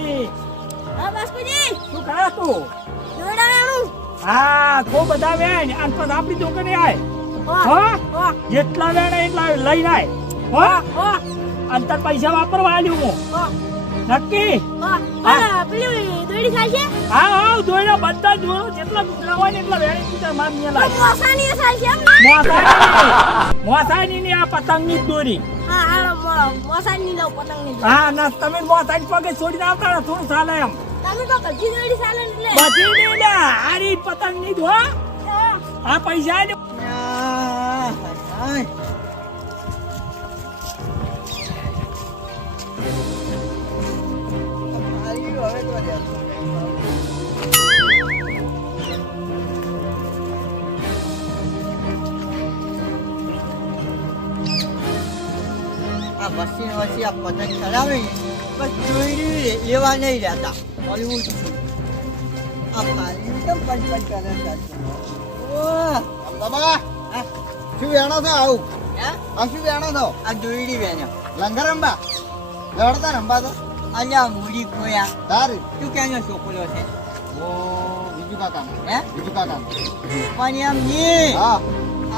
પીલી. હા બાસ્કુજી શું કરે તું? જોડાવાનું હા ખૂબ બધા વેણ અને પછી આપણી દુકાને આય. હો જેટલા વેણ એટલા લઈને આય. હો અંતર પૈસા વાપરવા આલ્યું હું. નક્કી? પેલી દોડી ખાય છે હા હા દોયડા બધા જ જેટલા ગુજરા હોય ને એટલા વેણી કીધા માર મિયા લાય. મોસાની ખાય છે એમ મોસાની ની આ પતંગની જ દોરી. હા હાલો મોસાની લઉં પતંગની હા ના તમે મોસાની પગે છોડીને આવતા ને થોડું ચાલે એમ. તમે તો બધી દોડી ચાલે એટલે બધી નહીં લે આરી પતંગની જ હો. આ પૈસા ને વસી વસી આ પતંગ ચડાવી બસ જોઈ લેવા નહીં રહેતા બોલીવુડ આ ફાલી કેમ પંચ કરે બાબા શું વેણો છો આવું? આ શું વેણો છો? આ જોઈડી વેને લંગર રંબા લડતા રંબા તો અલ્યા મૂડી ખોયા તારી તું ક્યાંનો છોકરો છે ઓ બીજું કાકા હે બીજું કાકા પણ એમ નહીં હા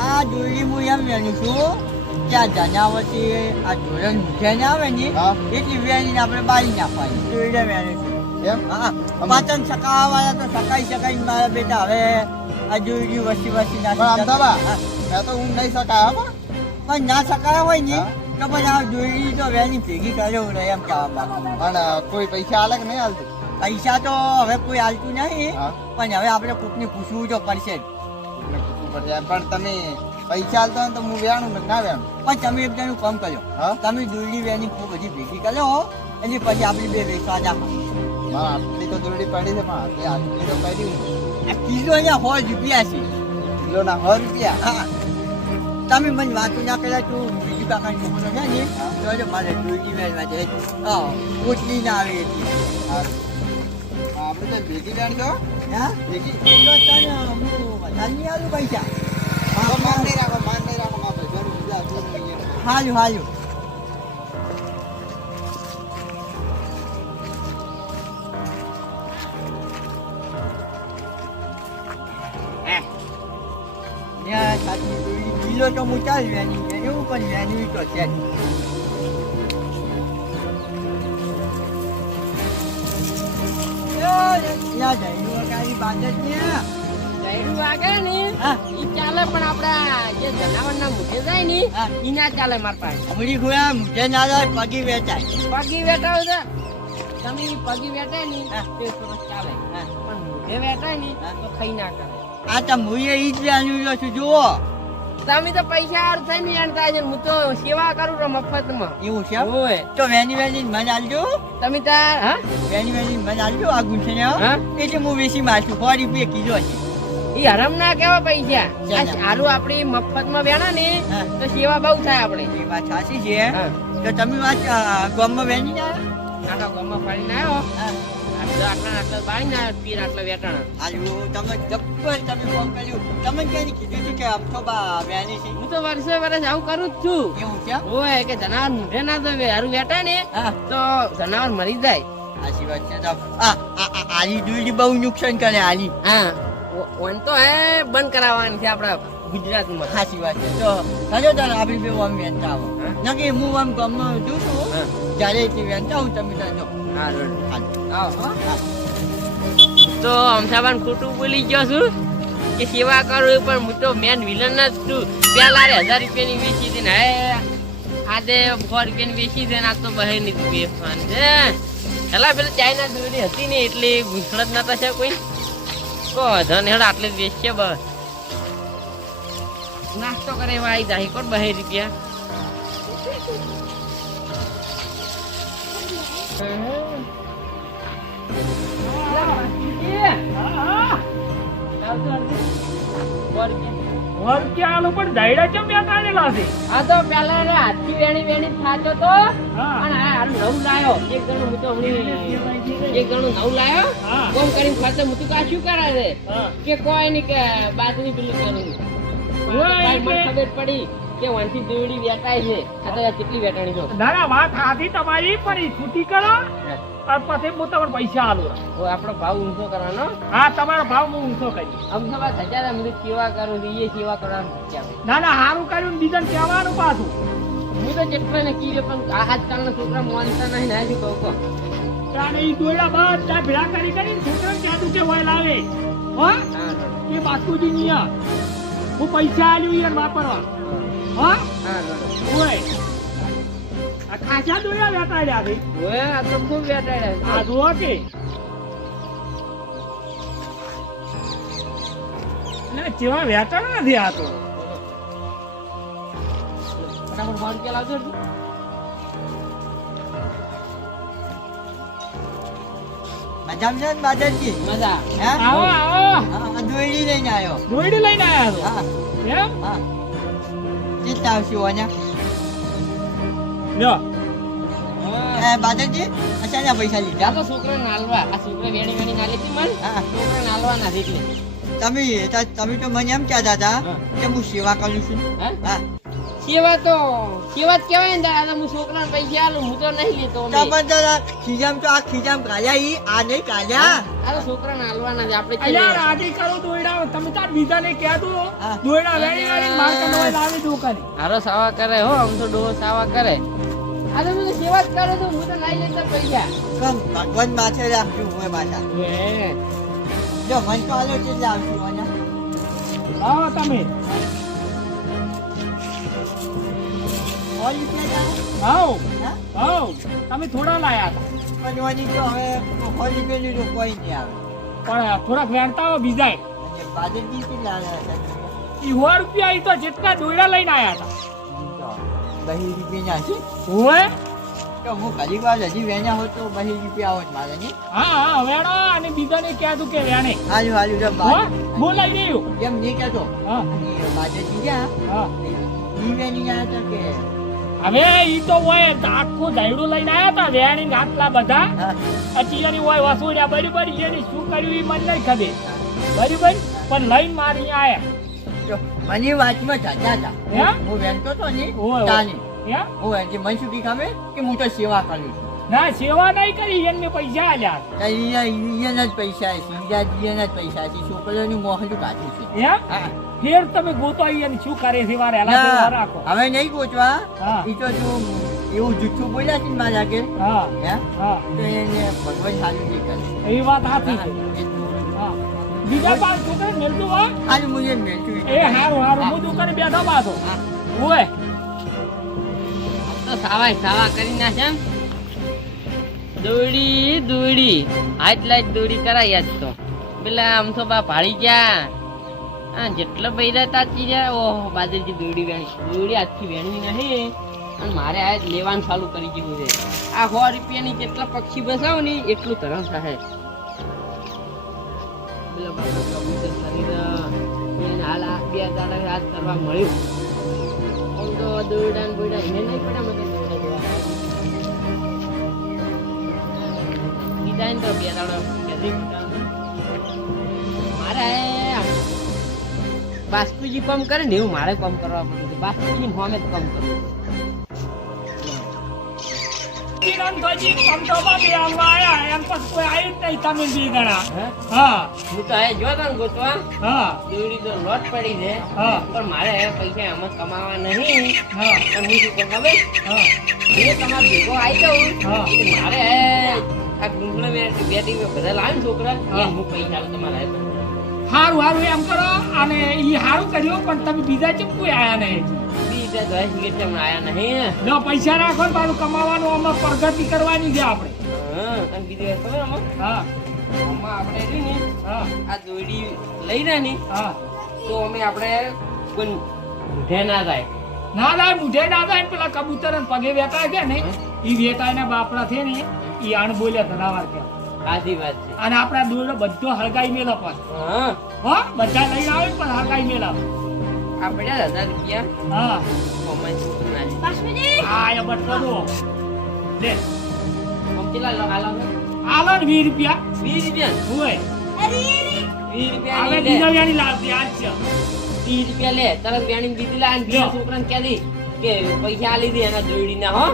આ જોઈડી હું એમ વેણું છું કે આ જનાવરથી આ ધોરણ મૂઠે ને આવે ને હા. એટલી વેણીને આપણે બાળી નાખવાની જોઈડે વેણું છું એમ હા પાચન સકાવાળા તો સકાઈ શકાય ને મારા બેટા હવે આ જોઈડી વસી વસી પણ નાખી અમદાવાદ મેં તો ઊંઘ નહીં શકાય હા પણ ના સકાય હોય ને હા. તો પછી આ જોઈડી તો વેની ભેગી કર્યો ને એમ કહેવા માંગુ. પણ કોઈ પૈસા આલે કે નહીં હાલતું? પૈસા તો હવે કોઈ હાલતું નહીં હા. પણ હવે આપણે કોકને પૂછવું તો પડશે જ. કોકને પૂછવું પડશે. પણ તમે પૈસા હાલતા હોય ને તો હું વેણું ને ના વેણું પણ તમે એક જણનું કામ કર્યો હા તમે જોઈડી વેની ખૂબ બધી ભેગી કર્યો એની પછી આપણી બે વેચવા જાઓ મારા આટલી તો દોરડી પડી છે પણ આટલી તો પડી આ કિલો અહીંયા 100 રૂપિયા છે કિલોના 100 રૂપિયા. હા તમે મને વાતો ના કર્યા તું બીજું કાકાની છોકરો છે ને તો મારે જોઈડી વેચવા છે હા ઓટલી ના આવે એટલી સારું. આપણે તો ભેગી વેણ છો હા ભેગી તો તને હું વધારે નહીં આલું પૈસા માન નહીં રાખો માન નહીં રાખો મારા પૈસાનું બીજા હતું નહીં. હાલું હાલું કિલો તો હું ચાલ વેની વેન્યું પણ વેન્યું તો છે જ. યા જઈનું વગાડી બાદ જ ને જયડું વાગે ને હા ઈ ચાલે પણ આપડા જે જનાવરના મુઠે જાય ને હા. ઈ ના ચાલે માર પાસે હમણાં ગોયા મુજે ના જાય પગી વેચાય પગી વેટા હોય તો તમે પગી વેટાય ને હા. તે સરસ ચાલે હા. પણ મુઠે વેટાય ને હા. તો ખાઈ ના કરે આ તો મુએ ઈ જ વેન્યું છું જુઓ તમે તો પૈસા હાર થાય ને યાર થાય છે હું તો સેવા કરું છું મફતમાં એવું છે ઓય તો વેની વેની મને આલજો તમે તાર હા વેની વેની મને આલજો આ ગુંઠે ને હા? એટલે હું વેચી મારશું 100 રૂપિયા કિલો છે ઈ હરમ ના કેવા પૈસા આ ચાલે. સારું આપડી મફતમાં વેણા ને હા. તો સેવા બહુ થાય આપણે એ વાત સાચી છે હા. તો તમે વાત ગામમાં વેની ના આખા ગામમાં ફરીને આવ્યો હા આટલા બાળી ના પીર આટલા વેટાણા આલુ તમે જબ્બર તમે ફોન કર્યું તમે ક્યાંય કીધું હતું કે આમ તો વેની છે હું તો વર્ષે વર્ષ આવું કરું જ છું એવું છે ઓય કે જનાવર મૂઢે ના દવે હારું વેટાય ને હા તો જનાવર મરી જાય સાચી વાત છે તો આલી દૂધી બહુ નુકસાન કરે આલી હા ઓન તો હે બંધ કરાવવાની છે આપડા ગુજરાતમાં સાચી વાત છે તો હજો તારે આપણી બે આમ વેચતા આવો હા? નકી હું આમ ગામમાં જોઉં છું હા. જ્યારે એટલી વેચતા હું તમે જાણો હા રોડ હાલ. આવો તો અમથાબાન ખોટું બોલી ગયો છું કે સેવા કરું પણ હું તો મેન વિલન જ છું પેલા 1000 રૂપિયાની વેચી હતી ને હે આજે 100 રૂપિયાની વેચી છે ને આ તો બહાર ની વેચવાની છે પેલા ચાઇના દોરી હતી ને એટલે ગુંસળ જ નતા છે કોઈ કો ધન હેડ આટલે જ વેચશે બસ નાસ્તો કરે એવા આવી જાય કોણ 2 રૂપિયા વર્ક્યા પણ દાયડા કેમ બેઠાડેલા છે? આ તો પેલા હાથથી વેણી વેણી થાતો તો હા. અને આ નવું લાયો એક જણું હું તો એક જણું નવું લાયો હા. કોમ કરીને ખાતે હું તો કા શું કરાય છે હા. કે કોઈ નહીં કે બાજરી પેલું કરું ઓય, મને એટલે- ખબર પડી કે વાંચી દોડી વેટાય છે આ તો યાર કેટલી વેટાણી છો ના ના વાત સાચી તમારી પણ ઈ છૂટી કરો અને પછી હું તમને પૈસા આલું તો આપણો ભાવ ઊંચો કરવાનો હા તમારો ભાવ હું ઊંચો કરી આમ તો વાત હજાર બધું સેવા કરું છું એ સેવા કરવાનું ક્યાં ના ના સારું કર્યું ને બીજાને કહેવાનું પાછું હું તો જેટલા ને કીધું પણ આજકાલના છોકરા માનતા નહીં ના શું કહું કહો કારણ ઈ દોયડા બધા ભેળા કરી છોકરાને કહેતું કે હોય લાવે હો એ બાસ્કુજી નિયા હું પૈસા આલ્યું યાર વાપરવા હા ઓય આ ખાસા દોયડા વેટાડ્યા છે ઓય આ તો ખૂબ વેટાડ્યા આ જુઓ કે ના જેવા વેટાડા નથી આ તો ફટાફટ 100 રૂપિયા લાવજો મજામાં છે ને બાદરજી? મજા હે? આવો આવો હા, આ દોયડી લઈને આવ્યો. દોયડી લઈને આયા છો હા, એમ હા. કેટલા આવશે ઓ냐? લ્યો બાદરજી, અચાનક પૈસા આ લીધા? તો છોકરા નાલવા આ છોકરા વેણી વેણી નાલી હતી મન હા. છોકરા નાલવાના છે એટલે તમે તો મને એમ કહેતા હતા હા. કે હું સેવા કરું છું. હે હા. સેવા તો સેવા જ કહેવાય ને દાદા હું છોકરાને પૈસા આલું હું તો નહીં લેતો તો પણ તો ખીજામ તો આ ખીજામ કાઢ્યા ઈ આ નહીં કાઢ્યા. આ તો છોકરાને હાલવાના છે આપણે અલ્યા રાજી કરો દોયડા તમે તાર બીજાને કહેતું હા. દોયડા વેણી વેણી માર કનોય લાવી દો કરી હારો સાવા કરે હો આમ તો ડોહો સાવા કરે આ તો મને સેવા જ કરે તો હું તો નહીં લેતા પૈસા કમ ભગવાન માથે રાખજો હોય માથા. જો મન તો આલો કેટલા આવશે ઓ냐? લાવો તમે સો રૂપિયા થાય? આવો હા? આવો તમે થોડા લાયા હતા પણ ઓની તો હવે સો રૂપિયાની તો કોઈ નહીં આવે. પણ થોડાક વેણતા હો બીજાય અને બાદરજી કેટલા આવ્યા હતા? ઈ 100 રૂપિયા ઈ તો જેટલા દોયડા લઈને આયા હતા 2 રૂપિયા છે? હોય તો હું ઘણી વાર હજી વેણ્યા હોત તો 2 રૂપિયા આવત મારે નહીં. હા હા વેણા અને બીજાને કહેતું કે વેણે હાલું હાલું જો હો બોલાઈ ગયું એમ નહીં કહેતો. હા અને બાદરજી ગયા હા ઈ વેણી ગયા હતા કે હવે ઈ તો હોય આખું દાયડું લઈને આયા હતા વેણી આટલા બધા હા, અત્યારની હોય વસૂલ્યા બરાબર એની શું કર્યું ઈ મને નહીં ખબર બરાબર પણ લઈને મારી આયા તો મને વાતમાં જાતા હતા. હે? હું વેણતો તો ને ઓય, તાની. એમ હું વેણતી મને શું કી ખબર કે હું તો સેવા કરું છું. ના સેવા નહીં કરી એમને પૈસા આલ્યા તો ઈયના જ પૈસા છે સિંજાજીના જ પૈસા છે છોકરીઓનું મોહલું કાઢ્યું છે. એમ હા. ફેર તમે ગોતો એને શું કરે છે મારે એલા ના, રાખો હવે નહીં ગોચવા. હા. ઈ તો તું એવું જુઠ્ઠું બોલ્યા છે ને મારા આગળ. હા હે? હા તો એને ભગવાન સારું નહીં કરે. એ વાત સાચી છે એટલું. હા બીજા પાંચ છોકરા મેળતું હોય હાલ હું એમ મેળતું. એ હારું હારું હું દુકાને બેઠો પાછો હા. ઓય તો સાવા કરી નાખે એમ દોડી દોડી હાથ લાઈટ દોડી કરાય આજ તો પેલા આમ તો બા ભાળી ગયા હા જેટલા પૈસા તાચી ગયા ઓહ બાદરજી દોડી આજથી વેણવી નહીં અને મારે આ જ લેવાનું ચાલુ કરી દીધું છે આ 100 રૂપિયાની જેટલા પક્ષી બસાવો ને એટલું ધરમ થાય પેલા બાબા કબૂતર શરીર એને હાલ આ 2 દાડા યાદ કરવા મળ્યું આમ તો દોરડા ને બોયડા એને નહીં પડ્યા મને દોરડા જેવા ડિઝાઇન તો 2 દાડા કેદી મારે બાસ્કુજી પંપ કરે ને એવું મારે પંપ કરવા પડ્યું છે બાસ્કુજી હોમે જ પંપ કરવું કિરણ તોજી કંટોમાં બે આવવા આયા એમ પછી કોઈ આવ્યું જ નહીં તમે બી ગણા હા હું તો જો તો ગોતવા હા દોરી તો લોટ પડી છે હા પણ મારે પૈસા આમ જ કમાવા નહીં હા પણ હું શું કરું ખબર હા એ તમારે ભેગો આવી જાઉં હા. એટલે મારે આ ગુંગળો બેટી બધા લાવે ને છોકરા હા. એ હું પૈસા આલું તમારે હારું હારું એમ કરો અને ઈ હારું કર્યું પણ તમે બીજા ચેમ કોઈ આયા નહીં બીજા દસ મિનિટ તમને આયા નહીં જો પૈસા રાખો ને પાછું કમાવાનું આમાં પ્રગતિ કરવાની છે આપણે હા અને બીજું ખબર આમાં હા આમાં આપણે રહી ને હા આ દોડી લઈ રહ્યા ને હા તો અમે આપણે કોઈ ઊંધે ના થાય ના ના મુઢે ના થાય ને પેલા કબૂતર ને પગે વેટાય છે ને ઈ વેટાય ના બાપડા છે ને ઈ આણ બોલ્યા ધનાવાર કે સાચી વાત છે અને આપણા દોડો બધો હળગાઈ મેલો પણ હા હો બધા લઈને આવે ને પણ હળગાઈ મેલા આપણે 1000 રૂપિયા હા કોમેન્ટ ના બાસ્કુજી હા એ બટકો દો લે કેટલા હાલો આલો ને 20 રૂપિયા 20 રૂપિયા હોય અરે 20 રૂપિયા હવે ની લે. બીજા વ્યાની લાવતી આજ છે 30 રૂપિયા લે તરત વેણી દીધી લા અને બીજા છોકરાને કહે દી કે પૈસા આલી દે એના દોડીના હો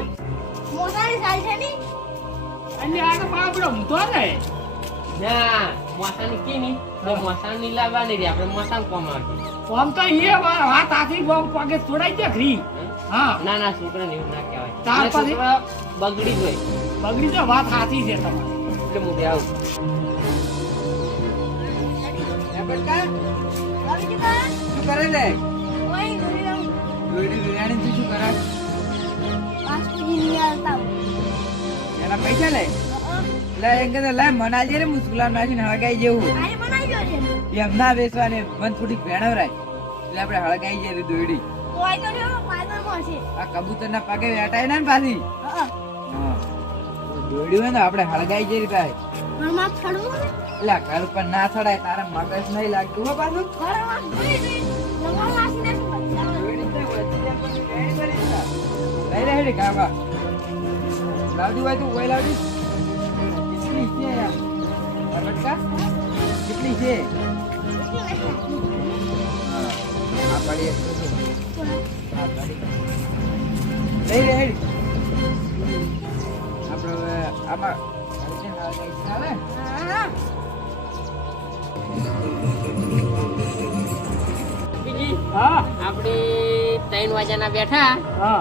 મોસાની સાલ છે ની અને આનો બાપડો ઊંધો ને ના મોસાની કે ની તો મોસાની લાવવાની રે આપણે મોસાન કોમ આવે આમ તો એ વાત આથી પગે છોડાઈ દે ખરી હા ના ના છોકરાને એવું ના કહેવાય તાર અને પાસે- છોકરા બગડી ગઈ બગડી તો વાત સાચી છે તમારી એટલે હું આવું એ બેટા બાબુજી કા શું કરે લે ઓય દોડી લાવ દોયડી બિરયાની તું શું કરે બાસ્કુજી ની આવતા એના પૈસા લે લે એમ કે લે મનાજે રે મુસ્કુલા નાખીને હળગાઈ જેવું આને બનાવી દો છે એમ ના બેસવાને મન થોડીક ભેણવરાય એટલે આપણે હળગાઈ જઈએ દોયડી તો આઈ તો રહ્યો ફાયદો મળશે આ કબૂતરના પગે વેટાય ને પાછી હા હા દોયડી હોય ને આપણે હળગાઈ જઈએ ભાઈ ઘરમાં ખડવું ને એટલે ઘર પર ના ચડાય તારા મગજ નહીં લાગતું હો પાછું ઘરમાં દોડી દોડી લંગવા લાસીને દોયડી તો વચ્ચે આપણને વેણી કરી દીધા. લઈ રે હેડી કાકા લાવડી હોય તું કોઈ લાવડી કેટલી છે યાર આ બટકા કેટલી છે આ પડી એક તો છે. આ પડી લઈ રે હેડી આપણે હવે આમાં હળગે હળગાઈ ચાલે હા બીજી હા આપણે 3 વાગ્યાના બેઠા હા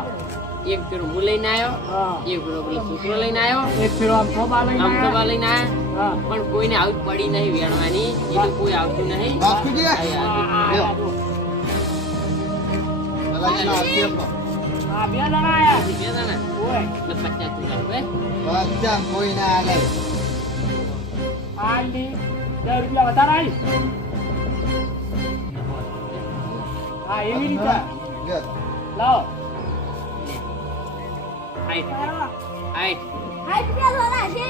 એક પેલો હું લઈને આવ્યો હા એક પેલો પેલો છોકરો લઈને આવ્યો એક ફેરો આમ થોબા લઈને આમ તો આયા. લઈને આવ્યા હા પણ કોઈને આવું પડી નહીં વેણવાની એટલે કોઈ આવતું નહીં બાપુજી આ યાર. આ જો. ભલા આપી આપો. આ બે જણા આયા બે જણા ઓય એટલે 50 રૂપિયા બધા કોઈ ના આલે આ લી 10 રૂપિયા વધારે આવી હા એવી રીતે લ્યો તો. લાવો હાઈટ બરાબર હાઈટ હાઈ રૂપિયા વાળા છે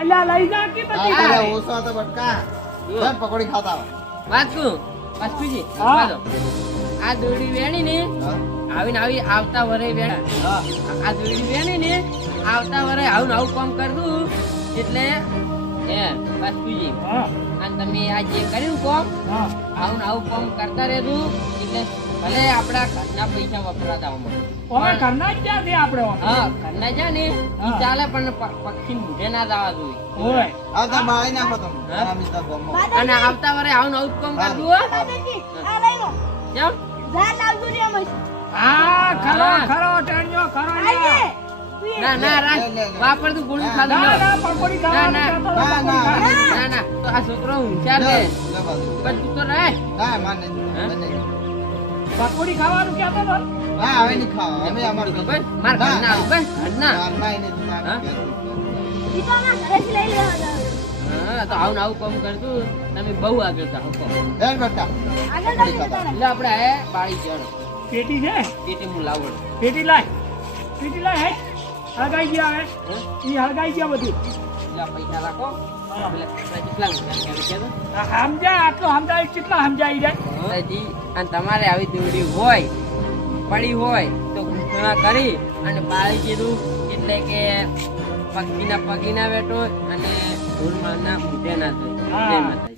એટલે આ લઈ જા કે આ પછી પેલા તારે? ઓછો હતો બટકા કેમ પકોડી ખાતા હોય? વાંચું વાંચુજી હા. આ દોડી વેણી ને હા? આવી આવતા વરે વેણા હા આ દોડી વેણી ને આવતા વરે આવું ને આવું કામ કરતું એટલે હે વાંચુજી હા અને તમે આ જે કર્યું કામ હા આવું ને આવું કામ કરતા રહેતું એટલે ભલે આપણા ઘરના પૈસા વપરાતા હોય હવે ઘરના જ ક્યાં છે આપણે હવે? હા ઘરના છે ને ઈ હા. ચાલે પણ પક્ષી મૂઢે ના જવા જોઈએ ઓય આ તો બાળી નાખો તમે હા? આ મિસ્ટર ગમો. અને આવતા વરે આવું ને આવું જ કામ કરતું હો દાદાજી આ લઈ લો કેમ ઝાડ લાવજો રે અમે હા ખરો હા. ખરો ટેણિયો ખરો આઈ લ્યા. ના ના રાજ લે, લે, લે. વાપર તું ગોળું ખાધું ના લે. ના પકોડી ખાવાનું ના, કહેતો ના, હતો, ના, પકોડી ખાવાની. ના ના તો આ છોકરો હોશિયાર લ્યો, છે લ્યો બાજુ. પણ તું તો રહે ના માને હા? બને. પકોડી ખાવાનું કહેતો હતો. ના હવે નહીં ખાવા અમે અમારું બસ માર ના, ઘરના આવું બસ ઘરના ના એને તો ના હા? ઈ તો અમે ઘરેથી લઈ લેવા જાવ હા તો આવું ને આવું કામ કરતું તમે બહુ આગળ જાઓ કહો. એ બેટા આગળ પકોડી જજો ખાતા. તારે એટલે આપણે હે બાળી જણ પેટી છે પેટી હું લાવડ પેટી લાય હે હળગાઈ ગયા હવે હા? ઈ હળગાઈ ગયા બધું એટલે આ પૈસા રાખો હા. પેલા કપડા કેટલા રૂપિયા કહેતો આ સમજાય આટલું સમજાય કેટલા સમજાઈ જાય હજી અને તમારે આવી દોરી હોય પડી હોય તો ઘૂંટણા કરી અને બાળી દીધું એટલે કે પગીના વેટો અને ધૂળમાં ના મૂઢે ના થાય હા. જય માતાજી.